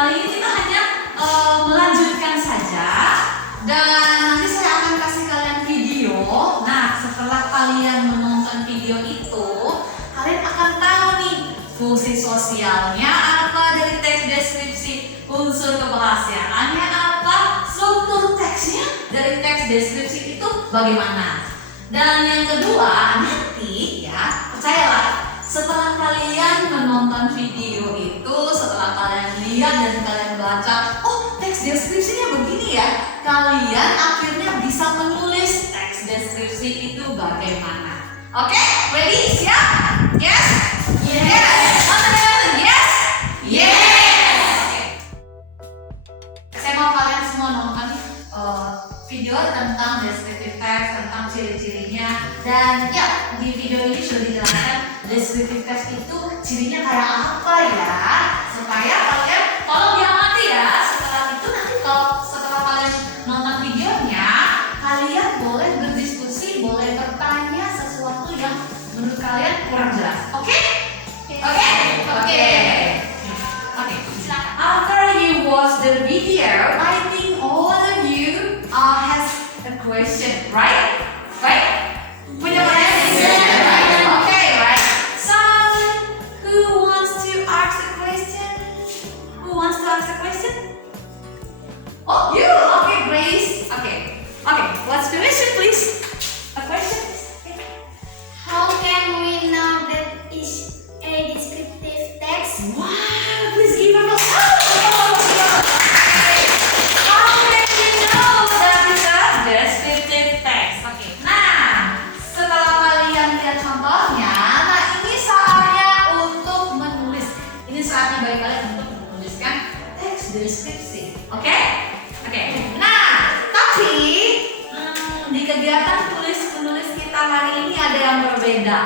kali ini kita hanya melanjutkan saja. Dan nanti saya akan kasih kalian video. Nah, setelah kalian menonton video itu, kalian akan tahu nih fungsi sosialnya apa dari teks deskripsi, unsur keberhasilannya apa, struktur teksnya dari teks deskripsi itu bagaimana. Dan yang kedua, nanti ya, percayalah, setelah kalian menonton video itu, setelah kalian lihat dan kalian baca, oh teks deskripsinya begini ya, kalian akhirnya bisa menulis teks deskripsi itu bagaimana. Oke, ready? Siap? Yes? Yes! Yes? Yes! Oke. Saya mau kalian semua nonton video tentang descriptive text, tentang ciri-cirinya. Dan ya, di video ini sudah dijelaskan descriptive text itu cirinya kayak apa ya, supaya kalian tolong diamati ya. Setelah itu nanti kalau setelah kalian nonton videonya, kalian boleh berdiskusi, boleh bertanya sesuatu yang menurut kalian kurang jelas. Oke? Oke. Silakan. After you watch the video, I think all of you has a question, right? Punya pertanyaan? Right? Okay, right. So, who wants to ask a question? Who wants to ask a question? Oh, you? Okay, Grace. Okay. What's the question, please? A question, please. Okay. How can we know that is a descriptive text? Wow, please give a applause. How can we know that is a descriptive text? Okay. Nah, setelah kalian lihat contohnya, nah ini saatnya untuk menulis. Ini saatnya bagi kalian untuk menuliskan teks deskripsi. Oke? Nah, tapi di kegiatan tulis-menulis kita hari ini ada yang berbeda.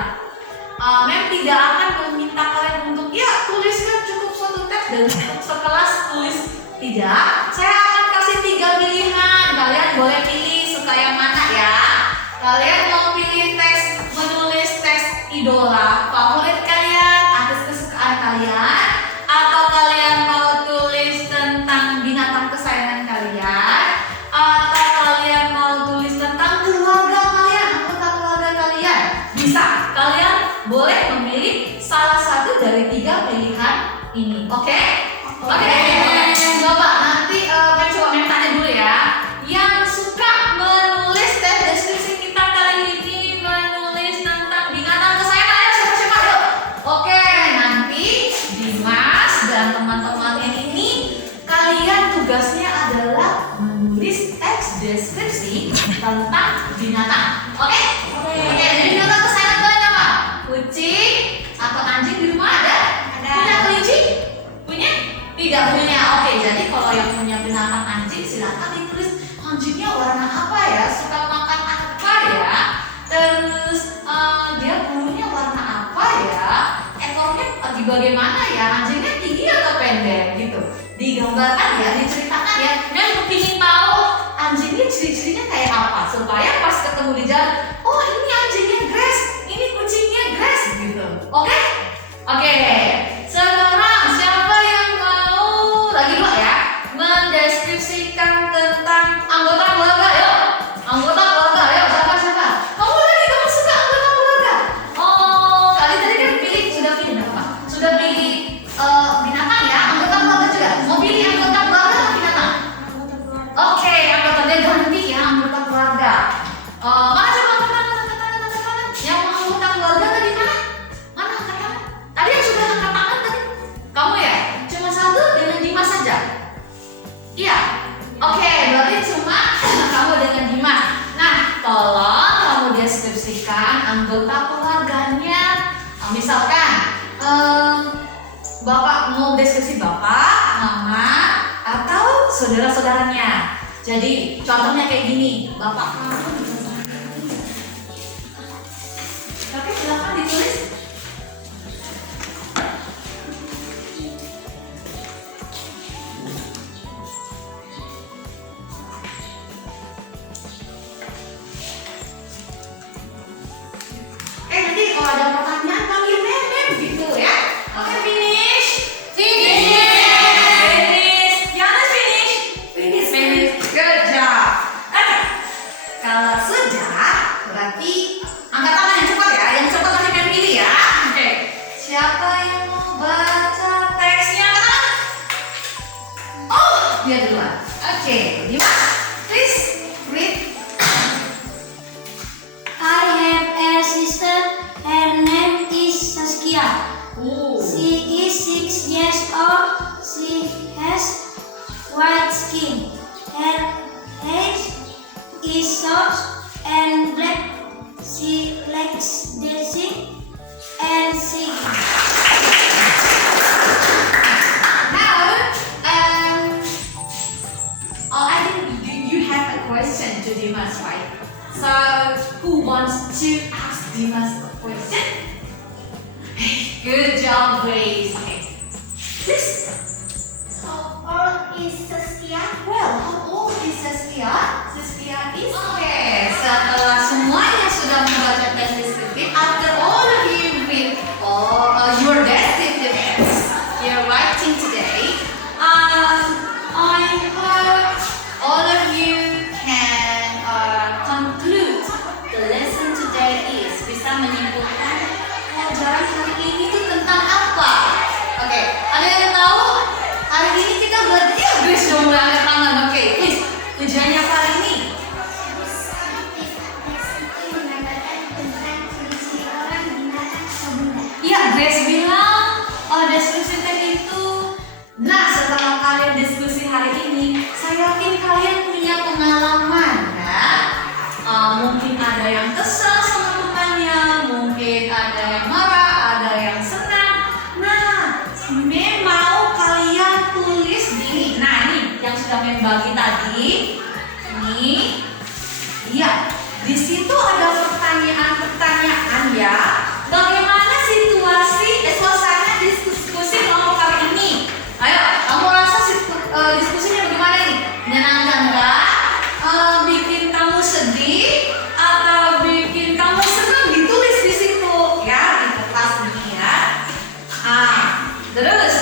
Mem tidak akan meminta kalian untuk tuliskan cukup suatu teks dan sekelas tulis. Tidak, saya akan kasih 3 pilihan. Kalian boleh pilih suka yang mana ya. Kalian mau pilih menulis teks idola favorit kalian, atas kesukaan kalian, atau kalian mau tulis tentang binatang kesayangan kalian, atau kalian mau tulis tentang keluarga kalian, anggota keluarga kalian. Bisa, kalian boleh memilih salah satu dari 3 pilihan ini. Oke? Coba nanti coba tanya dulu ya. Yang suka menulis teks deskripsi kita kali ini menulis tentang binatang kesayangan kalian siapa? Yuk. Oke, nanti Dimas dan teman-temannya ini kalian tugasnya adalah menulis teks deskripsi tentang binatang. Oke, jadi binatang kesayangan kalian apa? Kucing atau anjing di rumah ada? Punya kelinci? Punya? Tidak punya. Oke, jadi kalau yang punya binatang anjing silakan ditulis anjingnya warna apa ya, suka makan apa ya, terus dia bulunya warna apa ya, ekornya bagaimana ya, anjingnya tinggi atau pendek gitu. Digambarkan ya, diceritakan ya. Memang ingin tahu anjingnya ciri-cirinya kayak apa, supaya pas ketemu di jalan, oh ini anjingnya Grace, ini kucingnya Grace gitu. Oke? Sekarang siapa yang mau lagi dua ya mendeskripsikan tentang anggota keluarga? Yuk, anggota keluarga, yuk siapa? Kamu suka anggota keluarga? Oh, kali tadi kan sudah pilih binatang ya, anggota keluarga juga. Mau pilih anggota keluarga atau binatang? Oke, anggota dia ganti ya, anggota keluarga. Mana coba angkat tangan? Yang mau anggota keluarga tadi mana? Mana angkat tangan? Tadi yang sudah angkat tangan tadi kamu ya? Cuma satu dengan Dimas saja? Iya. Oke, berarti cuma kamu dengan Dimas. Nah, tolong kamu deskripsikan anggota keluarganya. Misalkan Bapak mau deskripsi bapak, mama, atau saudara-saudaranya. Jadi contohnya kayak gini, bapak kamu. Oke, silakan ditulis. Nanti kalau ada pertanyaan panggil Mem gitu ya. Oke, finish. Okay, Dimas, please read. I have a sister. Her name is Saskia. Oh. She is 6 years old. She has white skin. Her hair is soft and black. She likes dancing and singing. Now, I think you have a question to Dimas, right? So, who wants to ask Dimas a question? Good job, Grace. Okay, please. How old is Saskia? Well, how old is Saskia? Saskia is okay. Setelah semuanya sudah membaca tes deskriptif, after all of you read all your descriptive you're writing today, I hope all of you can conclude the lesson today is bisa menyimpulkan pelajaran hari ini itu tentang apa. Oke, ada yang tahu? Hari ini kita belajar ya, Grace dong mulai angkat tangan. Oke, please. Tujuannya apa hari ini? Iya, Grace bilang diskusi itu. Nah, setelah kalian diskusi hari ini, saya yakin kalian punya pengalaman ya. Mungkin ada yang kesal sama temannya, mungkin ada yang marah, ada yang senang. Nah, mau kalian tulis di, nah ini yang sudah membagi tadi. Ini, iya, di situ ada pertanyaan-pertanyaan ya. Bagaimana suasana diskusi kelompok hari ini? Ayo, kamu rasa diskusinya bagaimana ini? Menyenangkan nggak? Bikin kamu sedih atau bikin kamu senang? Ditulis di situ ya, di kertas ini ya. Terus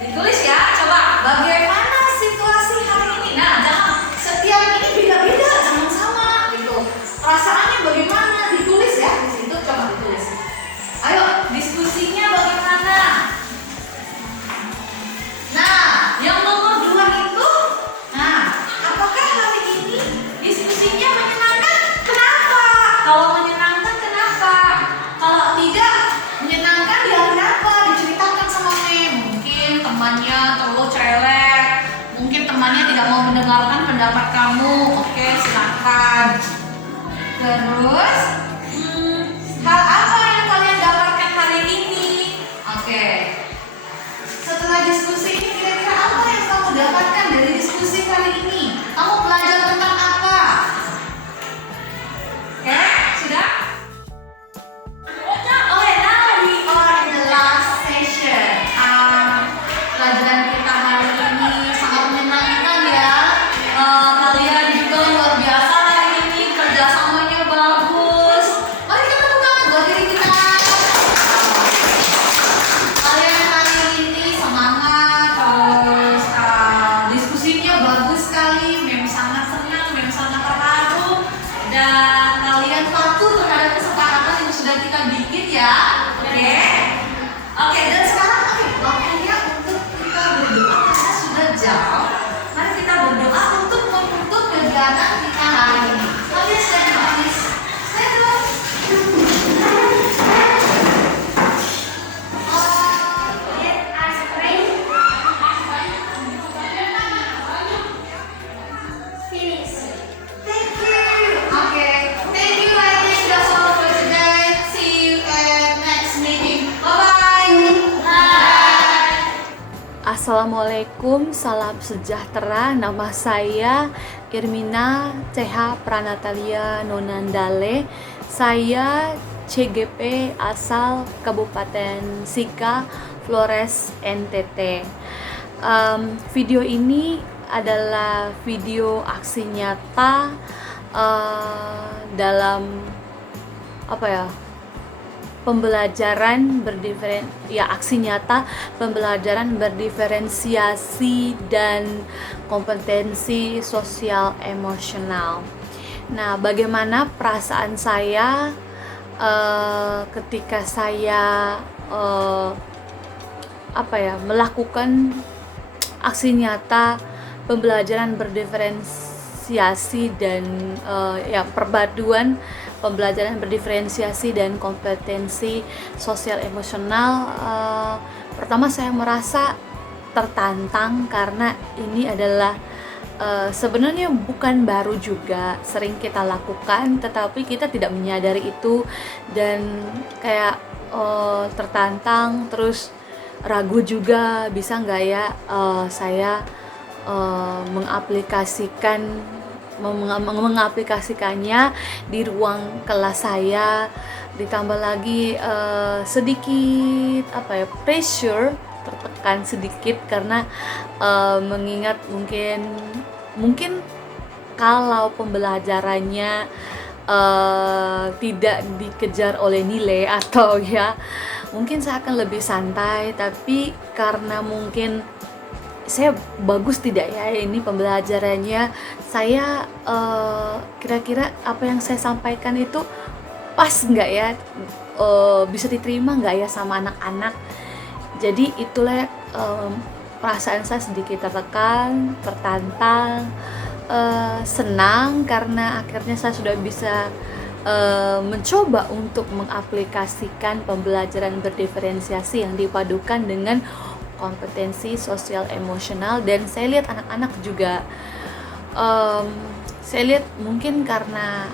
ditulis ya. Coba bagaimana situasi hari ini? Nah, jangan setiap ini beda-beda, jangan sama gitu. Perasaannya bagaimana? Ditulis ya di situ. Coba ditulis. Ayo, diskusinya bagaimana? Nah, yang nomor 2 itu, nah, apakah hari ini diskusinya menyenangkan? Kenapa? Kalau menyenangkan, kenapa? Kalau tidak menyenangkan, ya kenapa? Diceritakan sama Mem. Mungkin temannya terlalu cerewet, mungkin temannya tidak mau mendengarkan pendapat kamu. Oke, silakan. Terus, hal apa yang kalian dapatkan hari ini? Oke. Setelah diskusi ini, kira-kira apa yang kamu dapatkan dari diskusi kali ini? Kamu belajar tentang apa? Oke, sudah? Oke, now we are in the last session. Pelajaran kita hari ini sangat menyenangkan ya. Kalian juga luar biasa hari ini, kerjasamanya bagus. Mari kita tepuk tangan buat diri kita. Kalian hari ini semangat, terus diskusinya bagus sekali. Mem sangat senang, Mem sangat terharu, dan kalian patuh terhadap kesepakatan yang sudah kita bikin ya. Oke, dan sekarang waktunya untuk kita berdoa karena sudah jam. Mari kita berdoa untuk menutup kegiatan kita hari ini. Oke, stand up, please. Stand up. Let us pray. Finish. Thank you. Okay. Thank you. I think that's all for today. See you at next meeting. Bye-bye. Bye. Assalamualaikum, salam sejahtera. Nama saya Irmina CH Pranatalia Nonandale. Saya CGP asal Kabupaten Sika, Flores, NTT. Video ini adalah video aksi nyata dalam pembelajaran aksi nyata pembelajaran berdiferensiasi dan kompetensi sosial emosional. Nah, bagaimana perasaan saya ketika saya melakukan aksi nyata pembelajaran berdiferensiasi dan perpaduan pembelajaran berdiferensiasi dan kompetensi sosial emosional. Pertama saya merasa tertantang karena ini adalah sebenarnya bukan baru juga, sering kita lakukan tetapi kita tidak menyadari itu, dan kayak tertantang, terus ragu juga bisa nggak ya saya mengaplikasikannya di ruang kelas saya. Ditambah lagi sedikit pressure, tertekan sedikit karena mengingat mungkin kalau pembelajarannya tidak dikejar oleh nilai atau mungkin saya akan lebih santai, tapi karena mungkin saya bagus tidak ya ini pembelajarannya, saya kira-kira apa yang saya sampaikan itu pas nggak ya, bisa diterima nggak ya sama anak-anak. Jadi itulah perasaan saya sedikit tertekan, tertantang, senang karena akhirnya saya sudah bisa mencoba untuk mengaplikasikan pembelajaran berdiferensiasi yang dipadukan dengan kompetensi sosial emosional. Dan saya lihat anak-anak juga, saya lihat mungkin karena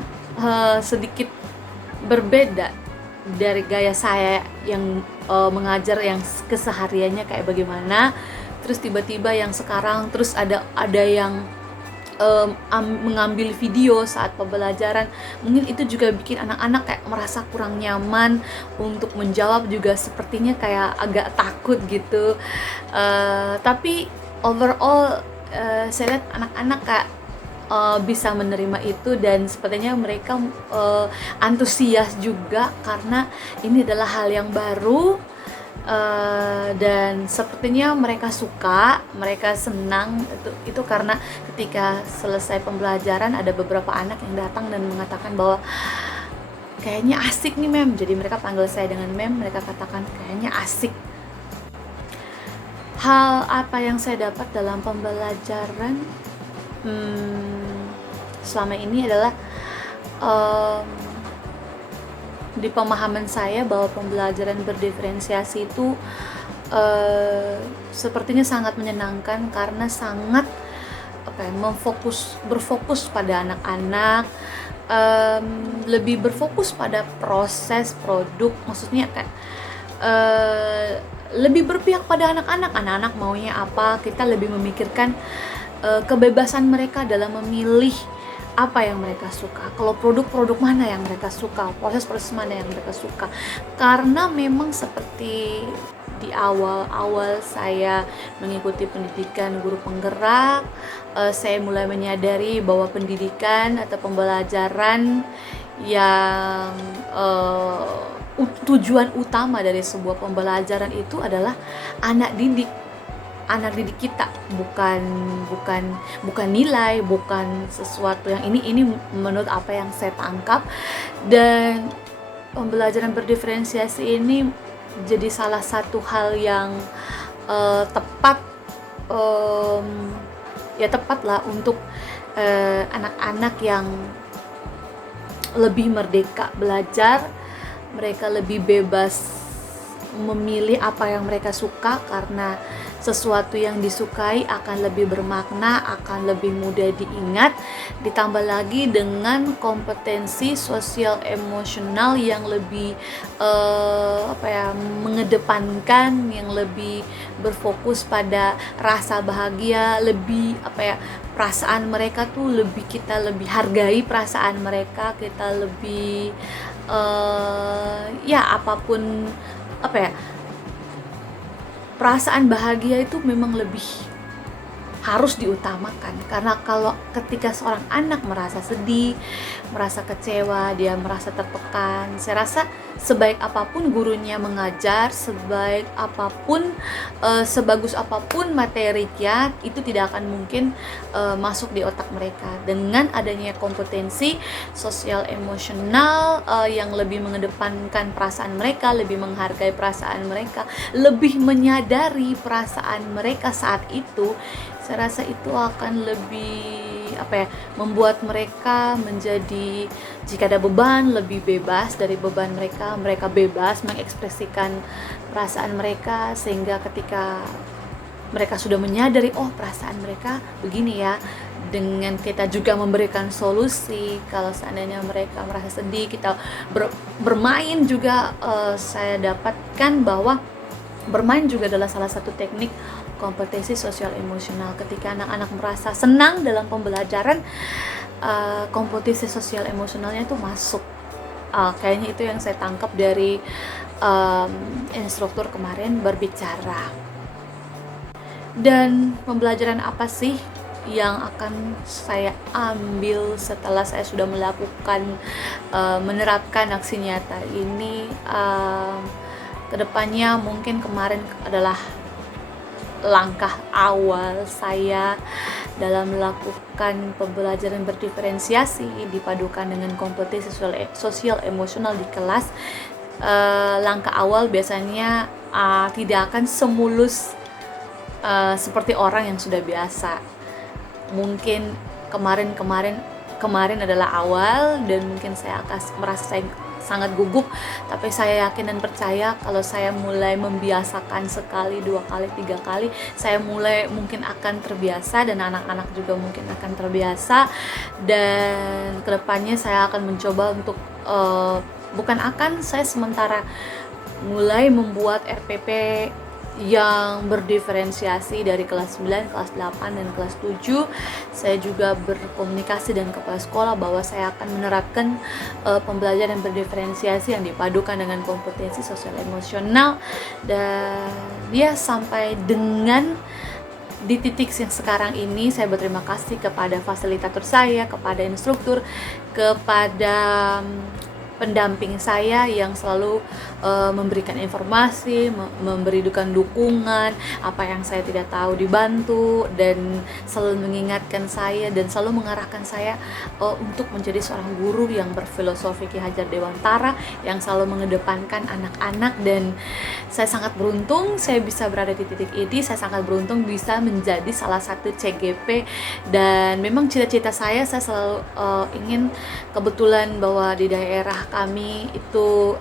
sedikit berbeda dari gaya saya yang mengajar yang kesehariannya kayak bagaimana, terus tiba-tiba yang sekarang terus ada yang mengambil video saat pembelajaran. Mungkin itu juga bikin anak-anak kayak merasa kurang nyaman untuk menjawab, juga sepertinya kayak agak takut gitu. Tapi overall saya lihat anak-anak kayak bisa menerima itu, dan sepertinya mereka antusias juga karena ini adalah hal yang baru, dan sepertinya mereka suka, mereka senang. Itu karena ketika selesai pembelajaran ada beberapa anak yang datang dan mengatakan bahwa kayaknya asik nih mem, jadi mereka panggil saya dengan mem, mereka katakan kayaknya asik. Hal apa yang saya dapat dalam pembelajaran selama ini adalah di pemahaman saya bahwa pembelajaran berdiferensiasi itu sepertinya sangat menyenangkan karena sangat berfokus pada anak-anak, lebih berfokus pada proses produk, maksudnya kayak lebih berpihak pada anak-anak maunya apa, kita lebih memikirkan kebebasan mereka dalam memilih apa yang mereka suka, kalau produk-produk mana yang mereka suka, proses-proses mana yang mereka suka. Karena memang seperti di awal saya mengikuti pendidikan guru penggerak, saya mulai menyadari bahwa pendidikan atau pembelajaran yang tujuan utama dari sebuah pembelajaran itu adalah anak didik kita, bukan nilai, bukan sesuatu yang ini menurut apa yang saya tangkap. Dan pembelajaran berdiferensiasi ini jadi salah satu hal yang tepat lah untuk anak-anak yang lebih merdeka belajar, mereka lebih bebas memilih apa yang mereka suka, karena sesuatu yang disukai akan lebih bermakna, akan lebih mudah diingat. Ditambah lagi dengan kompetensi sosial emosional yang lebih mengedepankan, yang lebih berfokus pada rasa bahagia, lebih perasaan mereka tuh kita lebih hargai perasaan mereka, kita lebih apapun perasaan bahagia itu memang lebih harus diutamakan. Karena kalau ketika seorang anak merasa sedih, merasa kecewa, dia merasa tertekan, saya rasa sebaik apapun gurunya mengajar, sebaik apapun, sebagus apapun materinya, itu tidak akan mungkin masuk di otak mereka. Dengan adanya kompetensi sosial emosional yang lebih mengedepankan perasaan mereka, lebih menghargai perasaan mereka, lebih menyadari perasaan mereka saat itu, saya rasa itu akan lebih membuat mereka menjadi, jika ada beban, lebih bebas dari beban mereka. Mereka bebas mengekspresikan perasaan mereka, sehingga ketika mereka sudah menyadari, oh perasaan mereka begini ya, dengan kita juga memberikan solusi. Kalau seandainya mereka merasa sedih, kita bermain juga. Saya dapatkan bahwa bermain juga adalah salah satu teknik kompetensi sosial emosional. Ketika anak-anak merasa senang dalam pembelajaran, kompetensi sosial emosionalnya itu masuk. Kayaknya itu yang saya tangkap dari instruktur kemarin berbicara. Dan pembelajaran apa sih yang akan saya ambil setelah saya sudah melakukan, menerapkan aksi nyata ini? Kedepannya mungkin kemarin adalah langkah awal saya dalam melakukan pembelajaran berdiferensiasi dipadukan dengan kompetensi sosial emosional di kelas. Langkah awal biasanya tidak akan semulus seperti orang yang sudah biasa. Mungkin kemarin adalah awal, dan mungkin saya akan merasa saya sangat gugup, tapi saya yakin dan percaya kalau saya mulai membiasakan sekali, 2 kali, 3 kali, saya mulai mungkin akan terbiasa, dan anak-anak juga mungkin akan terbiasa. Dan kedepannya saya akan mencoba untuk saya sementara mulai membuat RPP yang berdiferensiasi dari kelas 9, kelas 8, dan kelas 7. Saya juga berkomunikasi dengan kepala sekolah bahwa saya akan menerapkan pembelajaran berdiferensiasi yang dipadukan dengan kompetensi sosial emosional. Dan ya, sampai dengan di titik yang sekarang ini, saya berterima kasih kepada fasilitator saya, kepada instruktur, kepada pendamping saya yang selalu memberikan informasi, memberikan dukungan, apa yang saya tidak tahu dibantu, dan selalu mengingatkan saya dan selalu mengarahkan saya untuk menjadi seorang guru yang berfilosofi Ki Hajar Dewantara, yang selalu mengedepankan anak-anak. Dan saya sangat beruntung saya bisa berada di titik ini. Saya sangat beruntung bisa menjadi salah satu CGP, dan memang cita-cita saya selalu ingin, kebetulan bahwa di daerah kami itu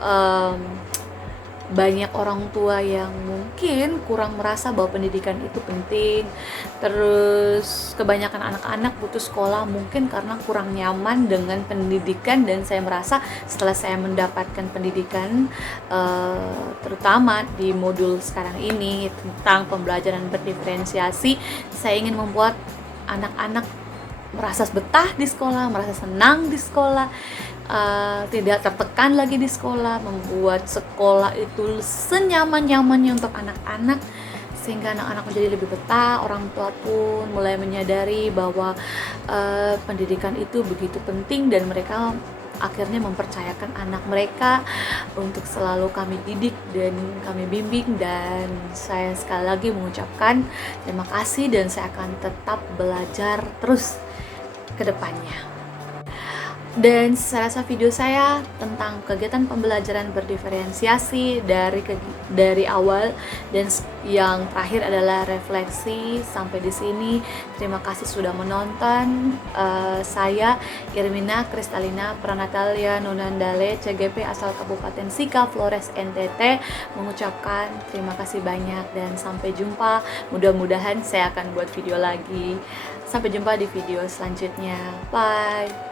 banyak orang tua yang mungkin kurang merasa bahwa pendidikan itu penting. Terus kebanyakan anak-anak putus sekolah mungkin karena kurang nyaman dengan pendidikan, dan saya merasa setelah saya mendapatkan pendidikan, terutama di modul sekarang ini tentang pembelajaran berdiferensiasi, saya ingin membuat anak-anak merasa betah di sekolah, merasa senang di sekolah, tidak tertekan lagi di sekolah, membuat sekolah itu senyaman-nyamannya untuk anak-anak, sehingga anak-anak menjadi lebih betah. Orang tua pun mulai menyadari bahwa pendidikan itu begitu penting, dan mereka akhirnya mempercayakan anak mereka untuk selalu kami didik dan kami bimbing. Dan saya sekali lagi mengucapkan terima kasih, dan saya akan tetap belajar terus ke depannya. Dan saya rasa video saya tentang kegiatan pembelajaran berdiferensiasi dari awal dan yang terakhir adalah refleksi sampai di sini. Terima kasih sudah menonton. Saya Irmina Kristalina Pranatalia Nunandale, CGP asal Kabupaten Sika, Flores, NTT, mengucapkan terima kasih banyak, dan sampai jumpa. Mudah-mudahan saya akan buat video lagi. Sampai jumpa di video selanjutnya. Bye.